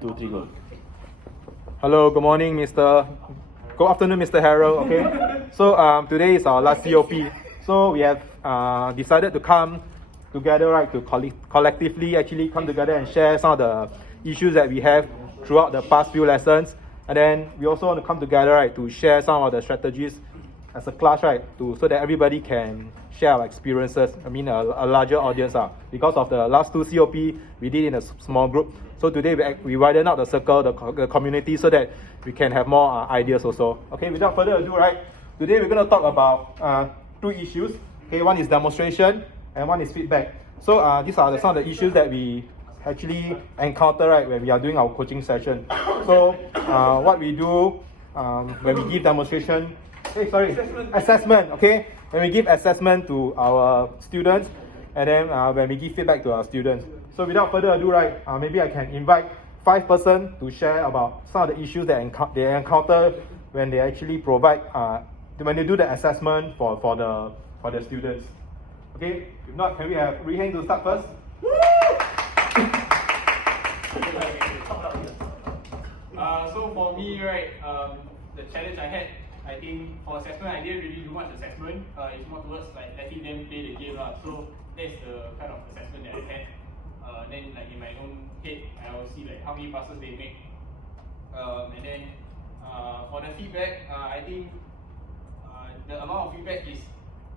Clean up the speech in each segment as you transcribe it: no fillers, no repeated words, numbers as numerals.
Two, three, go. Hello, good morning, Mr. Good afternoon, Mr. Harold. Okay, so today is our last COP. So we have decided to come together, right, to collectively actually come together and share some of the issues that we have throughout the past few lessons. And then we also want to come together, right, to share some of the strategies as a class, right, so that everybody can share our experiences. I mean, a larger audience, because of the last two COP we did in a small group. So today we widen out the circle, the community, so that we can have more ideas also. Okay, without further ado, right, today we're going to talk about two issues. Okay, one is demonstration and one is feedback. So these are some of the issues that we actually encounter, right, when we are doing our coaching session. So what we do when we give demonstration, assessment, okay? When we give assessment to our students, and then when we give feedback to our students. So without further ado, right, maybe I can invite 5 persons to share about some of the issues that they encounter when they actually provide, when they do the assessment for the students. Okay, if not, can we have Riheng to start first? So for me, right, the challenge I had, I think for assessment, I didn't really do much assessment. It's more towards like letting them play the game. So that's the kind of assessment that I had. Then like in my own head, I will see like how many passes they make. And then for the feedback, I think the amount of feedback is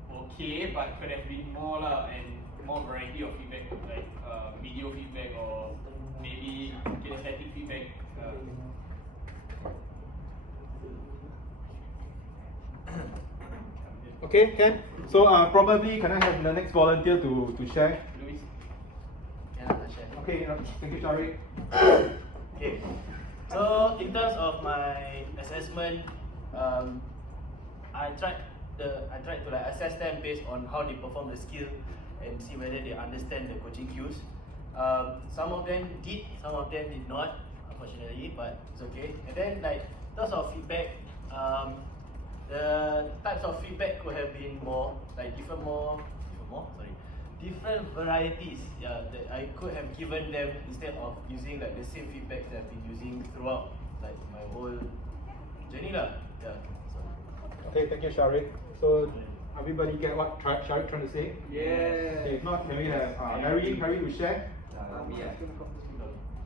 okay, but could have been more and more variety of feedback, like video feedback or maybe kinesthetic feedback. Okay, Ken. So probably can I have the next volunteer to share? Luis? Okay, thank you, Shari. Okay, so in terms of my assessment, I tried to like assess them based on how they perform the skill and see whether they understand the coaching cues. Some of them did, some of them did not, unfortunately, but it's okay. And then like in terms of feedback, the types of feedback could have been more like different varieties, that I could have given them instead of using like the same feedback that I've been using throughout like my whole journey lah. Yeah. Okay, thank you, Shari. So everybody get what Shari trying to say? Yeah. If not, can we have Harry to share?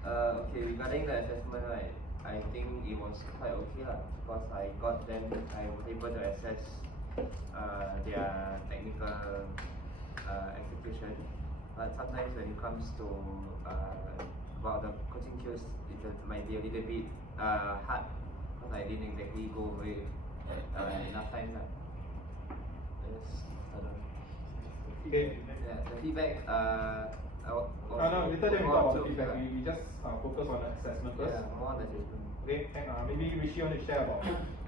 Okay, regarding the assessment, right, I think it was quite okay because I was able to assess their technical execution. But sometimes when it comes to about the coaching cues, it might be a little bit hard because I didn't exactly go over it enough time. Okay. Yeah, the feedback. No, later then we talk about the feedback. We just focus on the assessment first. Yeah, more on the assessment. Okay, and maybe Rishi want to share about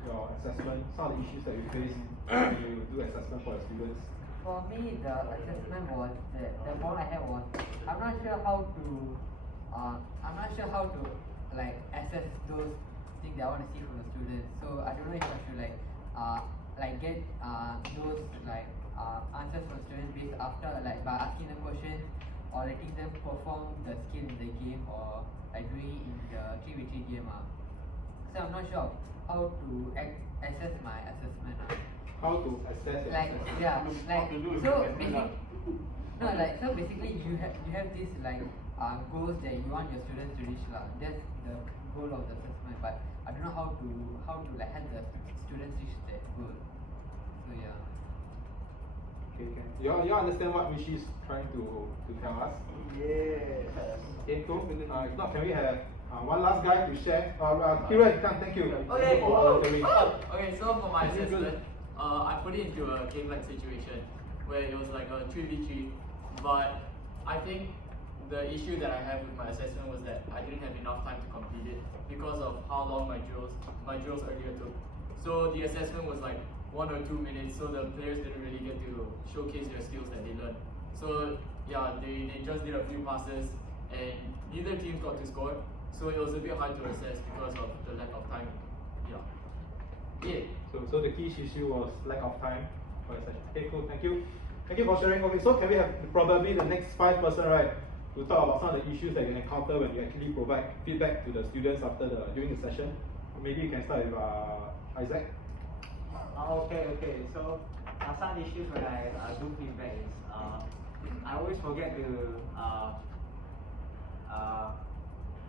your assessment, some of the issues that you face when you do assessment for your students. For me, the assessment was that the problem I had was I'm not sure how to like assess those things that I want to see from the students. So I don't know if I should get those answers from students based after like by asking them questions or letting them perform the skill in the game or like doing it in the 3v3 game. So I'm not sure how to assess my assessment. How to assess your Like assessment? yeah, like to do with so assessment basically, so basically you have this like goals that you want your students to reach lah. That's the goal of the assessment. But I don't know how to like help the students reach that goal. So yeah. Okay, can you understand what Rishi is trying to tell us? Yeah. Okay, cool. If not, can we have one last guy to share? Kiran, thank you. Okay. For volunteering. Okay, so for my assessment, I put it into a game-like situation where it was like a 3v3, but I think the issue that I have with my assessment was that I didn't have enough time to complete it because of how long my drills earlier took. So the assessment was like 1 or 2 minutes, so the players didn't really get to showcase their skills that they learned. So yeah, they just did a few passes and neither team got to score. So it was a bit hard to assess because of the lack of time. Yeah. So the key issue was lack of time for the session. Okay, cool. Thank you. Thank you for sharing. Okay, so can we have probably the next 5 person, right, to talk about some of the issues that you encounter when you actually provide feedback to the students after during the session. Maybe you can start with Isaac. Okay. So some issues when I do feedback is I always forget to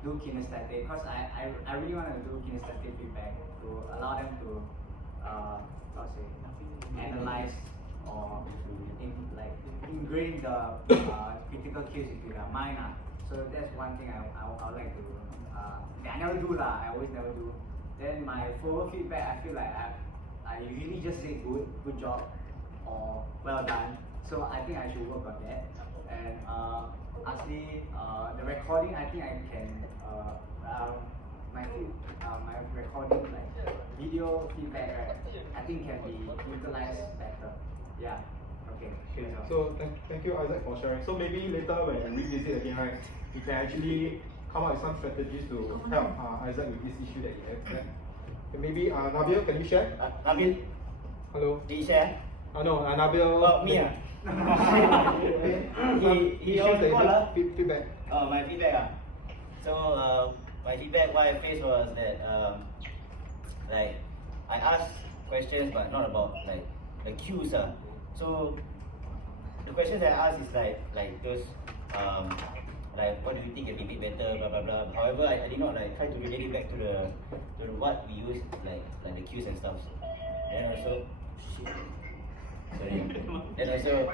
do kinesthetic because I really want to do kinesthetic feedback to allow them to analyze or ingrain the critical cues into their mind. So that's one thing I would like to I never do lah. I always never do. Then my forward feedback, I feel like I usually just say good job or well done. So I think I should work on that. And actually, the recording, I think I can my recording like video feedback, right? I think can be utilized better. Yeah. Okay. So thank you, Isaac, for sharing. So maybe later when we revisit again, right, we can actually come up with some strategies to help Isaac with this issue that he has. Right? Okay, maybe Nabil, can you share? Nabil, Hello. did you share? No, Nabil. Me he issues that you call, have feedback. my feedback. So my feedback what I faced was that like I asked questions but not about like the cues. So the questions that I asked is like those like what do you think can be made better, blah blah blah. However, I did not like try to relate it back to the what we use like the cues and stuff. And also sorry. And also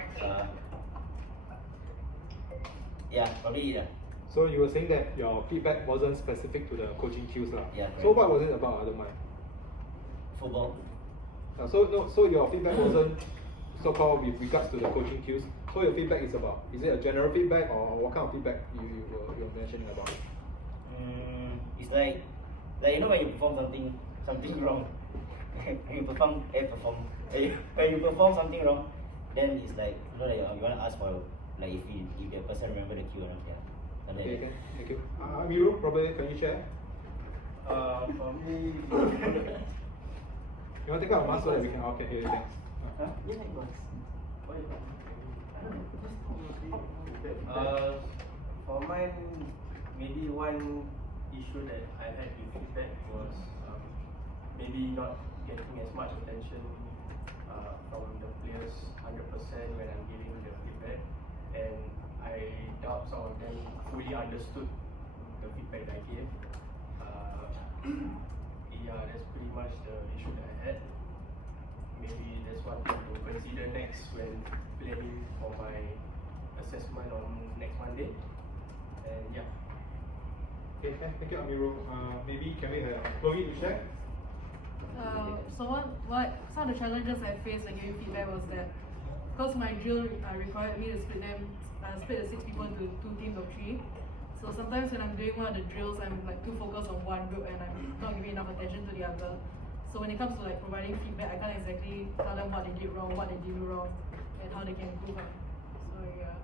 yeah, probably it. So you were saying that your feedback wasn't specific to the coaching cues, lah. Yeah, So correct. what was it about? I don't mind. Football. So your feedback wasn't so-called with regards to the coaching cues. So your feedback is it a general feedback or what kind of feedback you're mentioning about? It's like you know when you perform something wrong. When you perform something wrong, then it's like you know like you want to ask for like if the person remember the cue or not. Yeah. Okay, thank you. Amiru, probably can you share? For me, You want to take out a mask so that we can all can hear you? Thanks. For mine, maybe one issue that I had with feedback was maybe not getting as much attention from the players 100% when I'm giving the feedback, and I doubt some of them fully understood the feedback that I gave. Yeah, that's pretty much the issue that I had. Maybe that's one thing to consider next when planning for my assessment on next Monday. And yeah. Okay, thank you, Amiru. Maybe can we have Chloe to share? So some of the challenges I faced when giving feedback was that because my drill required me to split the 6 people into 2 teams of 3. So sometimes when I'm doing one of the drills, I'm like too focused on one group and I'm not giving enough attention to the other. So when it comes to like providing feedback, I can't exactly tell them what they did wrong, what they did wrong, and how they can improve on. So yeah.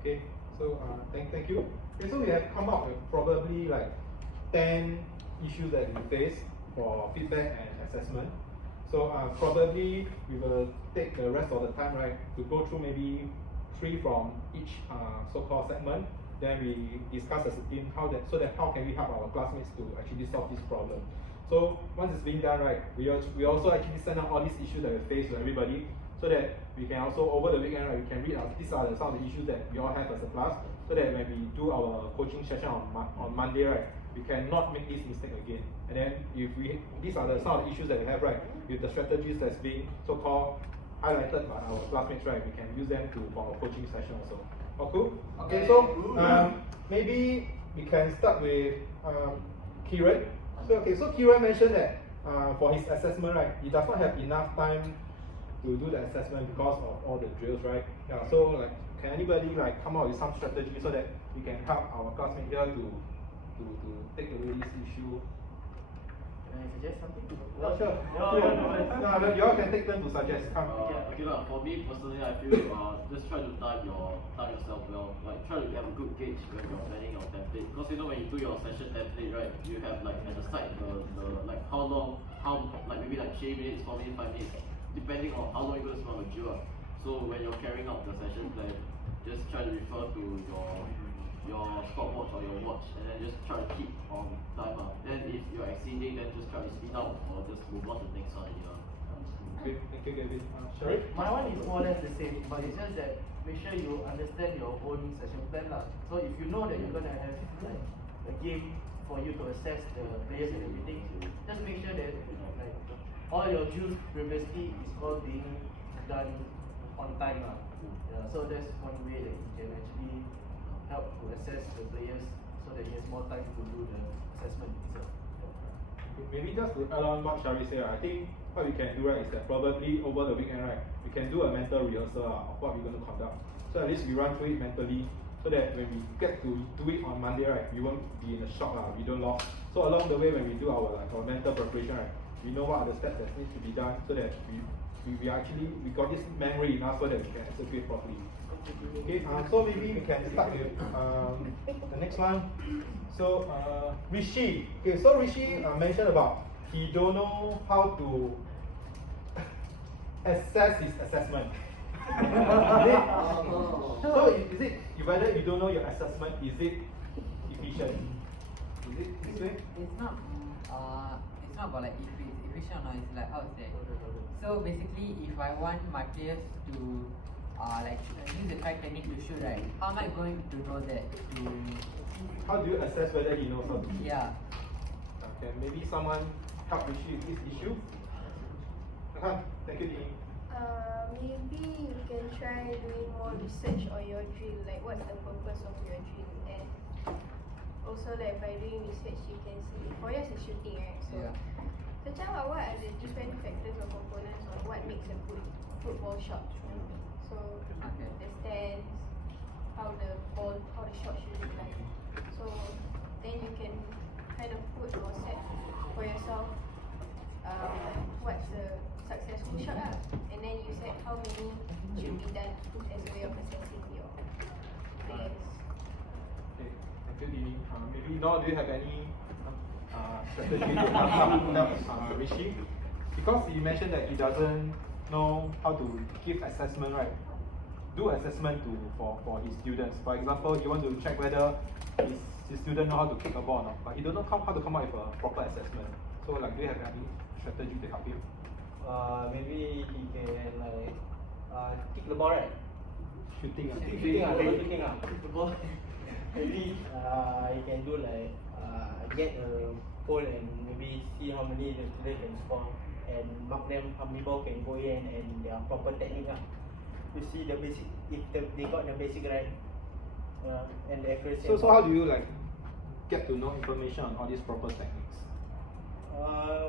Okay, so thank you. Okay, so we have come up with probably like 10 issues that we face for feedback and assessment. So probably we will take the rest of the time, right, to go through maybe 3 from each so-called segment. Then we discuss as a team how can we help our classmates to actually solve this problem. So once it's being done, right, we also actually send out all these issues that we face to everybody, so that we can also over the weekend, right, we can read out these are some of the issues that we all have as a class, so that when we do our coaching session on Monday, right, we cannot make this mistake again. And then if these are some of the issues that we have, right, with the strategies that's being so-called highlighted by our classmates, right, we can use them for our coaching session also. Oh, cool. Okay, so maybe we can start with Kieran. So Kieran mentioned that for his assessment, right, he does not have enough time to do the assessment because of all the drills, right? Yeah. So like, can anybody like come up with some strategy so that we can help our classmates here to take away this issue? Can I suggest something? Yeah, sure. No, you all can take turn to suggest. Come. Okay, for me personally, I feel just try to time yourself well. Like try to have a good gauge when you're planning your template. Because you know when you do your session template, right, you have like at the side the like how long, like maybe like 3 minutes, 4 minutes, 5 minutes, depending on how long you're going to spend on the drill. So when you're carrying out the session plan, just try to refer to your your stopwatch or your watch, and then just try to keep on time. Then if you're exceeding, then just try to speed up or just move on to the next one. Okay, thank you, Gavin. Sharif? My one is more or less the same, but it's just that make sure you understand your own session plan lah. So if you know that you're gonna have like a game for you to assess the players and everything, just make sure that like all your drills previously is all being done on time lah. Yeah, so that's one way that you can actually help to assess the players so that he has more time to do the assessment itself. Maybe just to add on what Sharif said, I think what we can do, right, is that probably over the weekend, right, we can do a mental rehearsal of what we're going to conduct. So at least we run through it mentally, so that when we get to do it on Monday, right, we won't be in a shock, we don't lose. So along the way, when we do our mental preparation, right, we know what are the steps that need to be done, so that we got this memory enough so that we can execute properly. Okay, so maybe we can start with the next one. So Rishi, okay, so Rishi mentioned about he don't know how to assess his assessment. So is it whether you don't know your assessment, is it efficient? Is it this way? It's not about like if it's efficient or it's like how to say. So basically, if I want my players to use the correct technique to shoot, right? How am I going to know that? How do you assess whether he knows how to shoot? Yeah. Okay, maybe someone help Rishi with this issue. Thank you, Dini. Maybe you can try doing more research on your drill, like what's the purpose of your drill, and also like by doing research you can see, for yours is shooting, right? So search out what are the different factors or components or what makes a good football shot. So the stance, how the shot should look like. So then you can kind of put or set for yourself what's a successful shot, and then you set how many should be done as a way of assessing your players. Okay, thank you, Dini. Maybe Noor, do you have any strategy to help Rishi? Because he mentioned that he doesn't know how to give assessment, right? Do assessment for his students. For example, you want to check whether his student know how to kick a ball or not, but he don't know how to come up with a proper assessment. So like, do you have any strategy to help him? Maybe he can kick the ball, right? Shooting. Kick the ball. Maybe he can do get a goal and maybe see how many the student can score and mark them how many ball can go in and their proper technique. To see the basic, if they got the basic right and the accuracy. So how do you get to know information on all these proper techniques?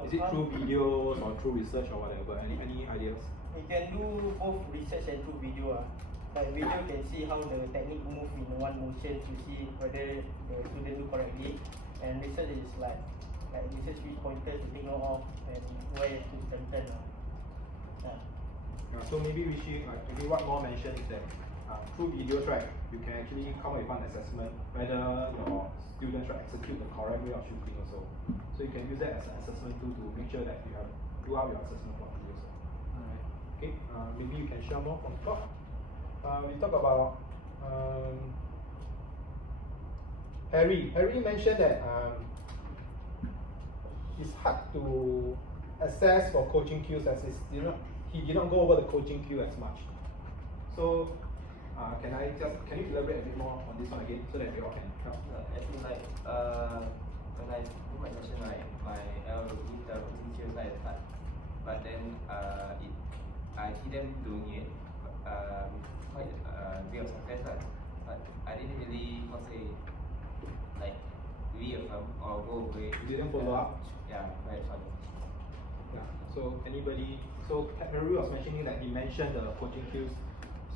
Is it through videos or through research or whatever? Any ideas? You can do both research and through video. Like video can see how the technique move in one motion to see whether the student do correctly, and research is like research which pointers to take note of and where to strengthen. So maybe maybe what Noor mentioned is that through videos, right, you can actually come up with an assessment whether your students execute the correct way of shooting also. So you can use that as an assessment tool to make sure that you have do out your assessment properly also. Alright. Okay. Maybe you can share more from top. We talk about Harry. Harry mentioned that it's hard to assess for coaching cues as he did not go over the coaching cue as much. So can you elaborate a bit more on this one again so that we all can help? I think when I do my session, my L will give the coaching cues like hard, but then I see them doing it quite big of success, but I didn't really reaffirm or go away. You didn't follow up? Yeah, right. Sorry. Yeah. So Harry was mentioning that he mentioned the coaching cues.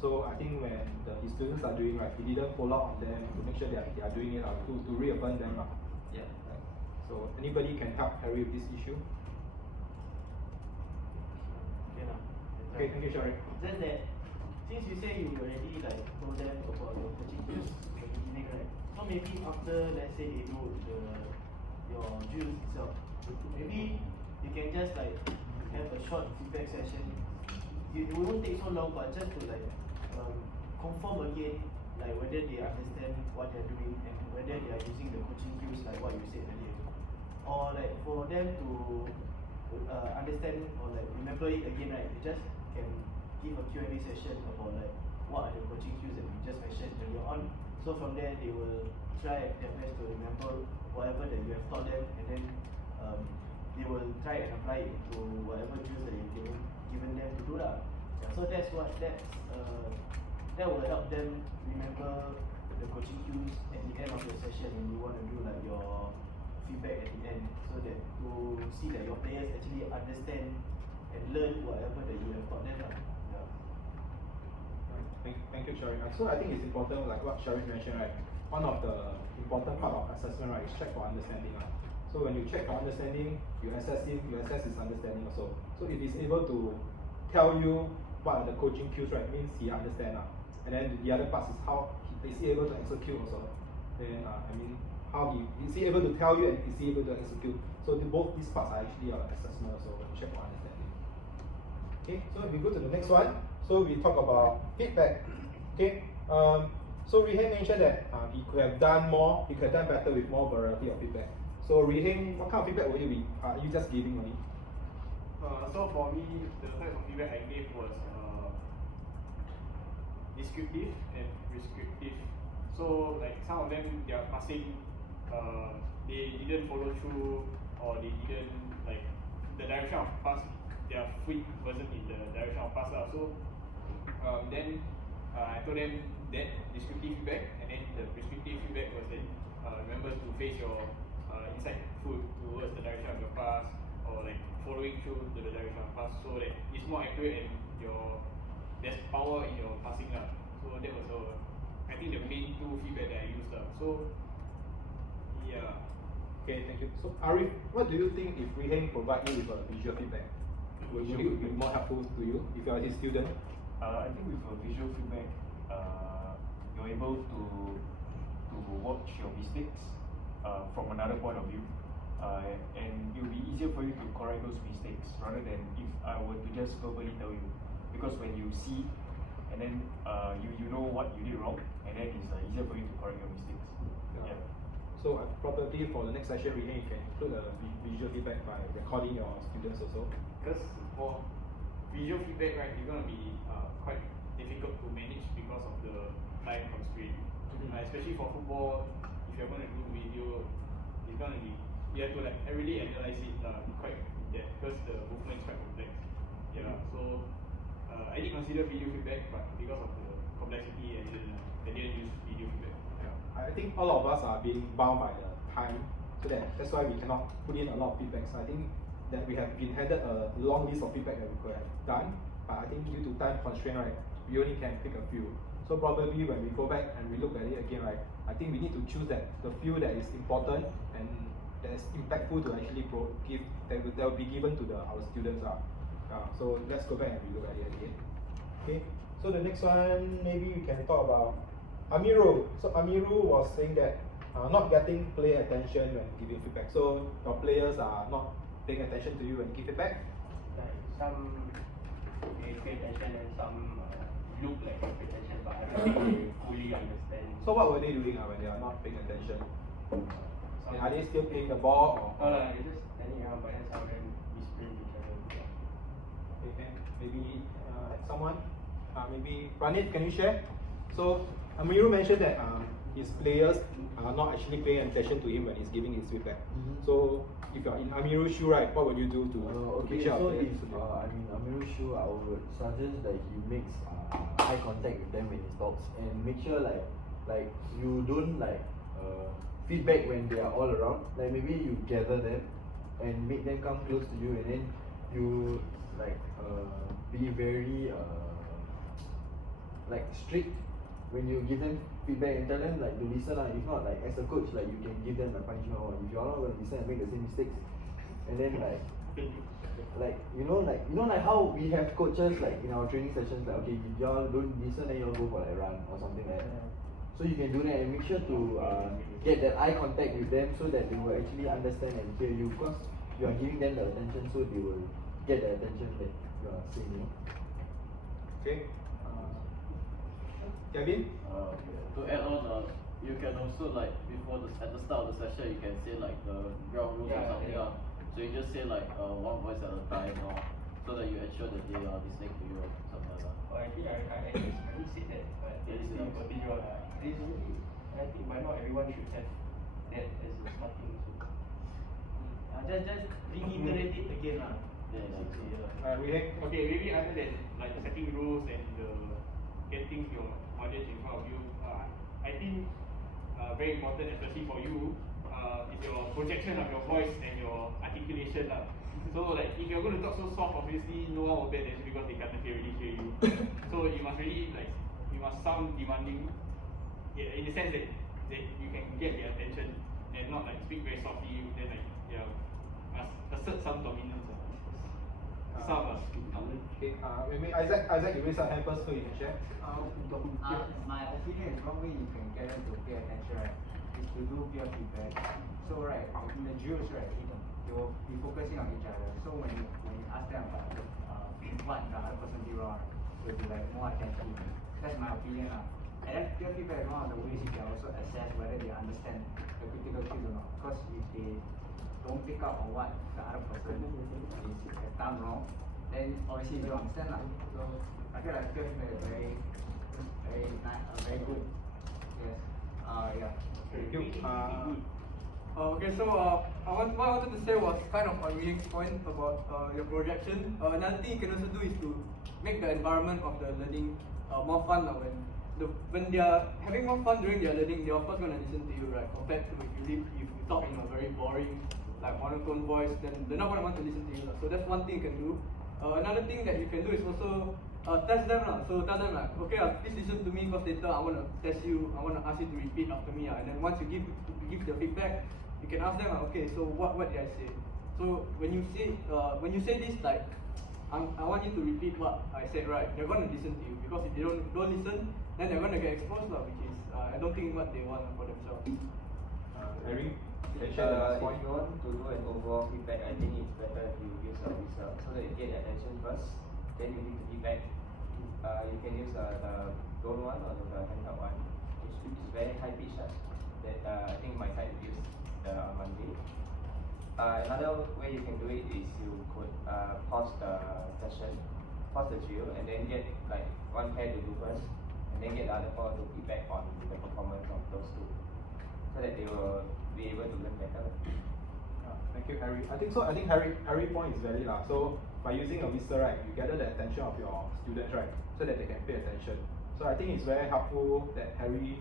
So I think when his students are doing right, he didn't follow up on them to make sure they are doing it to reaffirm them. Yeah. Right. So anybody can help Harry with this issue? Okay, thank you, Sharif. Just that, since you say you already told them about your coaching cues at the beginning, right? So maybe after, let's say they do your drills itself, maybe you can just have a short feedback session. It won't take so long, but just to confirm again like whether they understand what they're doing and whether they are using the coaching cues like what you said earlier, or like for them to understand or like remember it again, right? They just can give a Q&A session about like what are the coaching cues that we just mentioned earlier on. So from there they will try their best to remember whatever that you have taught them, and then they will try and apply it to whatever drills that you've given them to do lah. Yeah, so that will help them remember the coaching cues at the end of the session when you want to do like your feedback at the end, so that to see that your players actually understand and learn whatever that you have taught them lah. Yeah. Thank you, Sharon. So I think it's important, like what Sharon mentioned, right? One of the important part of assessment, right, is check for understanding. So when you check for understanding, you assess him, you assess his understanding also. So if he's able to tell you what are the coaching cues, right, means he understands. And then the other part is how is he able to execute also. Then how is he able to tell you and is he able to execute. So both these parts are actually assessment also when you check for understanding. Okay, so if we go to the next one, so we talk about feedback. Okay, so Rihen mentioned that he could have done more, he could have done better with more variety of feedback. So Rihen, what kind of feedback were you just giving only? So for me, the type of feedback I gave was descriptive and prescriptive. So like some of them, their passing, they didn't follow through, or they didn't like the direction of pass. Their foot wasn't in the direction of pass. So then I told them that descriptive feedback, and then the prescriptive feedback was then remember to face your inside foot towards the direction of your pass, or like following through to the direction of pass, so that it's more accurate and there's power in your passing lah. So that was I think the main two feedback that I used lah. So yeah. Okay, thank you. So Arif, what do you think if Rihen provide you with a visual feedback? Would it be more helpful to you if you are his student? I think with a visual feedback, you're able to watch your mistakes from another point of view, and it will be easier for you to correct those mistakes rather than if I were to just verbally tell you. Because when you see, and then you know what you did wrong, and then it's easier for you to correct your mistakes. Yeah. So probably for the next session, Rihen, you can include a visual feedback by recording your students also. Because for visual feedback, right, it's gonna be quite difficult to manage because of the time constraint. Especially for football, if you're gonna do video, it's gonna be you have to like really analyze it quite in depth because the movement is quite complex. Yeah. So I did consider video feedback, but because of the complexity, I didn't use video feedback. Yeah. I think all of us are being bound by the time, so that's why we cannot put in a lot of feedback. So I think that we have been handed a long list of feedback that we could have done, but I think due to time constraint, right, we only can pick a few. So probably when we go back and we look at it again, right, I think we need to choose the few that is important and that is impactful to actually give that will be given to our students. So let's go back and we look at it again. Okay. So the next one, maybe we can talk about Amirul. So Amirul was saying that not getting player attention when giving feedback. So your players are not paying attention to you when you give feedback. Like some they pay attention and some look like they pay attention, but I don't think they fully understand. So what were they doing when they are not paying attention? Are they still playing the ball? Or? No, they're just standing around, but then some of them whispering to each other. Okay, maybe someone, maybe Pranit, can you share? So Amirul mentioned that his players are not actually paying attention to him when he's giving his feedback. So if you're in Amirul's shoe, right, what would you do to okay, so if I'm in Amirul's shoe, I would suggest that he makes eye contact with them when he talks, and make sure like you don't feedback when they are all around. Like maybe you gather them and make them come close to you, and then you be very strict when you give them feedback and tell them to listen. If not, as a coach, you can give them a punishment, or if you're not going to listen and make the same mistakes, and then how we have coaches in our training sessions, okay, if y'all don't listen, then y'all go for a run or something like that. So you can do that and make sure to get that eye contact with them so that they will actually understand and hear you, because you are giving them the attention, so they will get the attention that you are saying. Okay. Kevin? To add on, you can also like at the start of the session you can say like the ground rules or something. So you just say like one voice at a time, or so that you ensure that they are listening to you or something like that. I think I already said that, but it's still continue on. I think by now everyone should have that as a starting. Just reiterate it again lah. Okay, maybe other than like setting rules and getting your audience in front of you, I think very important, especially for you, is your projection of your voice and your articulation lah. So like if you're going to talk so soft, obviously no one will pay attention because they can't really hear you. So you must really like you must sound demanding, in the sense that you can get their attention and not like speak very softly. Then like must assert some dominance. Okay, maybe Isaac, you raise your hand first so you can share. My opinion is one way you can get them to pay attention, right, is to do peer feedback. So right, in the drills, right, they will be focusing on each other. So when you ask them about what the other person did wrong, they'll be like more attentive. That's my opinion. And then peer feedback is one of the ways you can also assess whether they understand the critical cues or not. Because if they don't pick up on what the other person has done wrong, then obviously you don't understand lah. So I feel like peer feedback is very very good. Yes. Yeah. Thank you. Okay, so what I wanted to say was kind of on Ying's point about your projection. Another thing you can also do is to make the environment of the learning more fun. When they are having more fun during their learning, they're of course going to listen to you, right? Compared to if you talk in a very boring, like monotone voice, then they're not going to want to listen to you. So that's one thing you can do. Another thing that you can do is also test them. So tell them like, okay, please listen to me because later I want to test you. I want to ask you to repeat after me. And then once you give the feedback, you can ask them, okay, so what did I say? So when you say this like, I want you to repeat what I said, right? They're going to listen to you, because if they don't listen, then they're going to get exposed, which is I don't think what they want for themselves. Harry? If you want to do an overall feedback, I think it's better if you use a whistle so that you get attention first. Then you need to feedback. You can use the drone one or the handheld one. It's very high pitch. That I think my side used on Monday. Another way you can do it is you could pause the session, pause the drill, and then get like one pair to do first, and then get the other four to feedback on the performance of those two, so that they will be able to learn better. Thank you, Harry. I think Harry point is valid lah. So by using a whistle, right, you gather the attention of your students, right, so that they can pay attention. So I think it's very helpful that Harry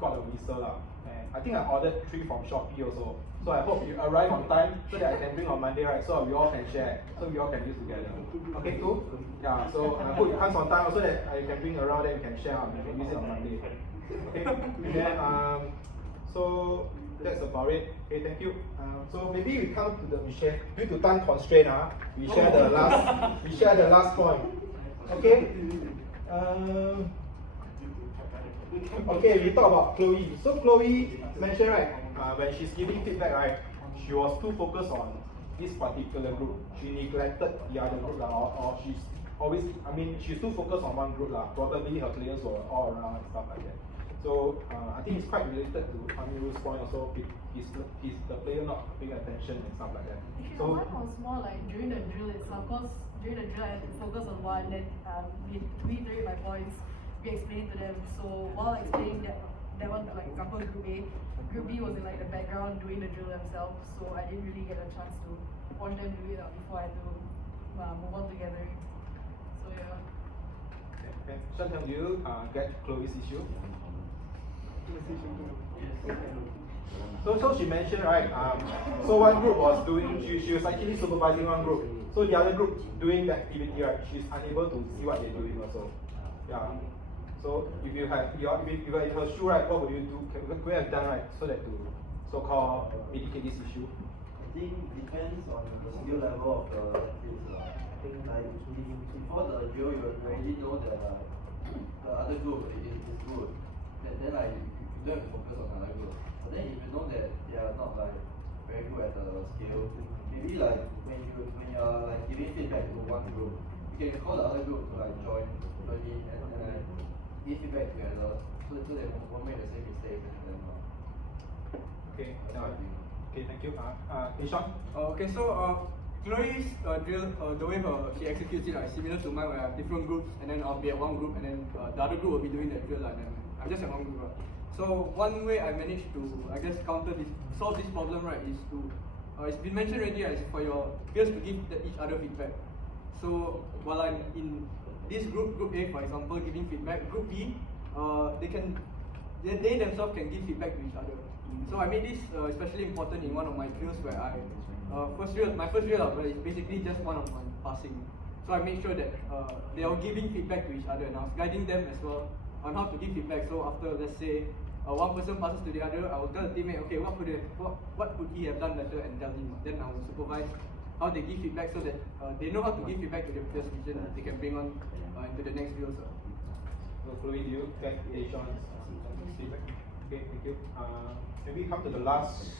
got a whistle lah. And I think I ordered 3 from Shopee also. So I hope you arrive on time so that I can bring on Monday, right? So we all can share. So we all can use together. Okay, cool? Yeah, so I hope it comes on time so that I can bring around and we can share and we can use it on Monday. Okay, and then so that's about it. Okay, thank you. So maybe we come to due to time constraint, we share the last point. Okay. Okay, we talk about Chloe. So Chloe mentioned, right, when she's giving feedback, right, she was too focused on this particular group. She neglected the other group, or she's always, she's too focused on one group, probably her players were all around and stuff like that. So I think it's quite related to Amirul's point also, is the player not paying attention and stuff like that. So mine was more like during the drill itself, because during the drill I had to focus on one, then reiterate my points, re-explain to them. So while explaining that one, like example Group A, Group B was in like the background doing the drill themselves, so I didn't really get a chance to watch them do it before I had to move on together. So yeah. Okay. Shantam, do you get Chloe's issue? So she mentioned, right, so one group was doing, she was actually supervising one group. So the other group doing the activity, right, she's unable to see what they're doing also. Yeah. So if you are in her shoe, right, what would you do? Could you have done, right, so that to so-called mitigate this issue? I think depends on the skill level of the athletes. I think like before the drill, you already know that the other group is good. Then like you don't have to focus on another group. But then if you know that they are not like very good at the skill, maybe like when you are like giving feedback to one group, you can call the other group to like join in, and give feedback together, so that we won't make the same mistakes and learn more. Okay. Okay. Thank you. Ishan. Okay, so Chloe's drill, the way she executes it, similar to mine, where I have different groups, and then I'll be at one group, and then the other group will be doing that drill, and then I'm just at one group. So one way I managed to, I guess, solve this problem, right, is to, it's been mentioned already, is for your peers to give each other feedback. So while I'm in this group A, for example, giving feedback, group B, they themselves can give feedback to each other. So I made this especially important in one of my drills where my first drill is basically just one-on-one passing. So I made sure that they are giving feedback to each other, and I was guiding them as well on how to give feedback. So after, let's say, one person passes to the other, I will tell the teammate, okay, what could he have done better, and tell him. Then I will supervise how they give feedback so that they know how to give feedback to their peers, which they can bring on into the next drills. So Chloe, do you get Ishan's feedback? Okay, thank you. Maybe come to the last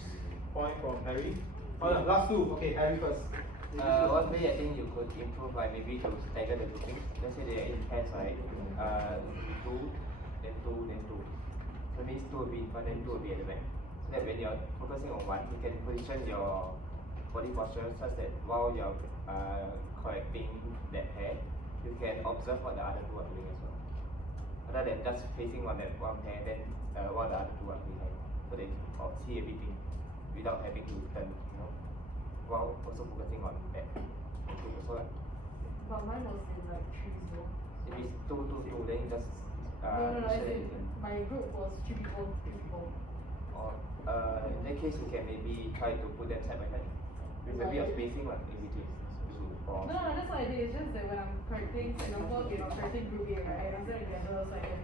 point from Harry. Oh, no, last two. Okay, Harry first. One way I think you could improve, like maybe to stagger the grouping. Let's say they're in pairs, right? 2, then 2, then 2. So it means 2 will be in front, then 2 will be at the back. So that when you're focusing on one, you can position your body posture such that while you're correcting that pair, you can observe what the other two are doing as well. Rather than just facing on that one pair, then while the other two are behind. So they see everything without having to turn, while also focusing on that. Okay, so But mine was in like 3 though. if it's 2, 2, 2, then you just No, share as in, it. my group was 3 people, 3 people. Or in that case, you can maybe try to put them side by side. With a bit of spacing, like in between. No, that's what I did. It's just that when I'm correcting, for example, correcting group A, right? I'm doing together so I can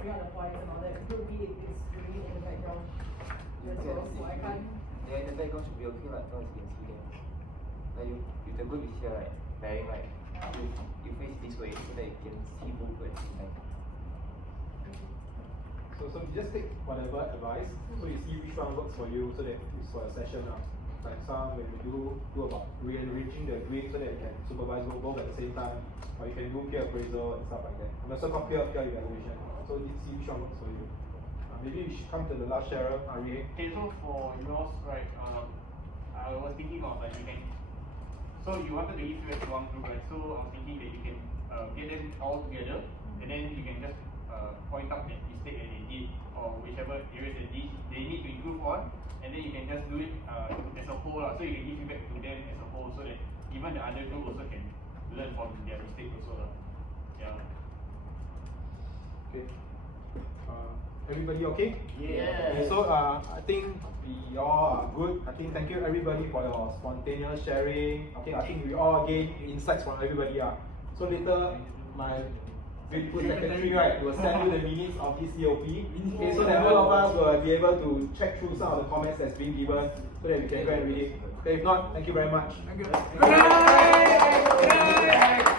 bring out the points and all that. Group B is really in the background. That's all, so I can't. Yeah, in the background should be okay, like, as long as you can see them. Like if the group is here, right, bearing, right, you face this way so that you can see both at the same time. So you just take whatever advice, so you see which one works for you, so that it's for a session now. Like some when we do about rearranging the grade so that you can supervise both at the same time, or you can do peer appraisal and stuff like that. And also peer evaluation. So you see which one works for you. Maybe we should come to the last sharer, Ari. Okay, so for yours, right, I was thinking of like you can. So you wanted to give feedback to one group, right? So I was thinking that you can get them all together, and then you can just point out that mistake that they did, or whichever areas they need to improve on, and then you can just do it as a whole. So you can give feedback to them as a whole, so that even the other group also can learn from their mistake also. Yeah. Okay. Everybody okay? Yeah. Okay, so I think we all are good. I think thank you everybody for your spontaneous sharing. Okay, I think we all gain insights from everybody. So later my beautiful secretary, right, will send you the minutes of this COP. Okay, so that all of us will be able to check through some of the comments that's been given so that we can go and read it. Okay, if not, thank you very much. Thank you. Good night. Good night.